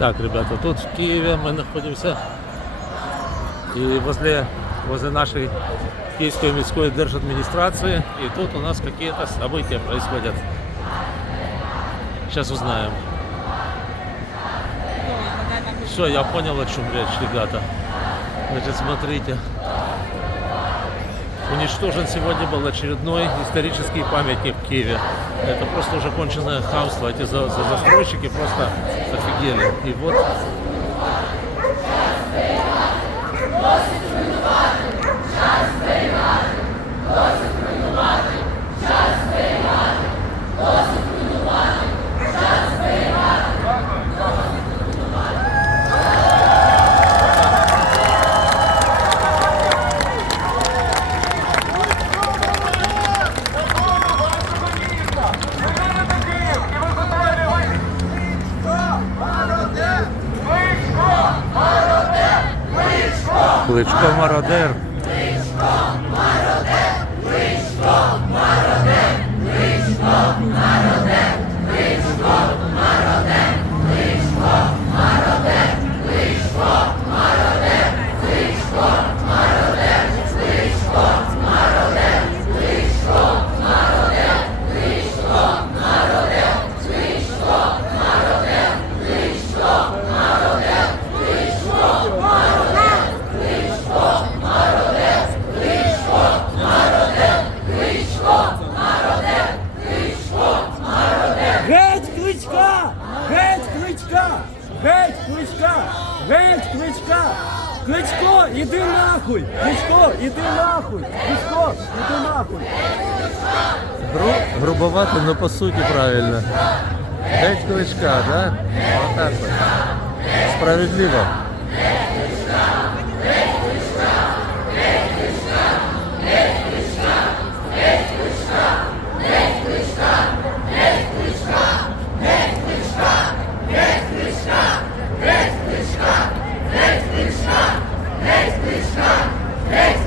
Так, ребята, тут в Киеве мы находимся. И возле, возле нашей Киевской мирской держадминистрации. И тут у нас какие-то события происходят. Сейчас узнаем. Все, я понял, о чем речь, ребята. Значит, смотрите. Уничтожен сегодня был очередной исторический памятник в Киеве. Это просто уже конченное хамство. Эти за- за- застройщики просто офигели. И вот Кличко мародер. Геть Геть кличка! Геть кличка! Кличко, іди нахуй! Кличко, іди нахуй! Кличко, іди нахуй! Гру, грубовато, но по суті правильно. Геть кличка, да? Отак так вот. Справедливо. Hey!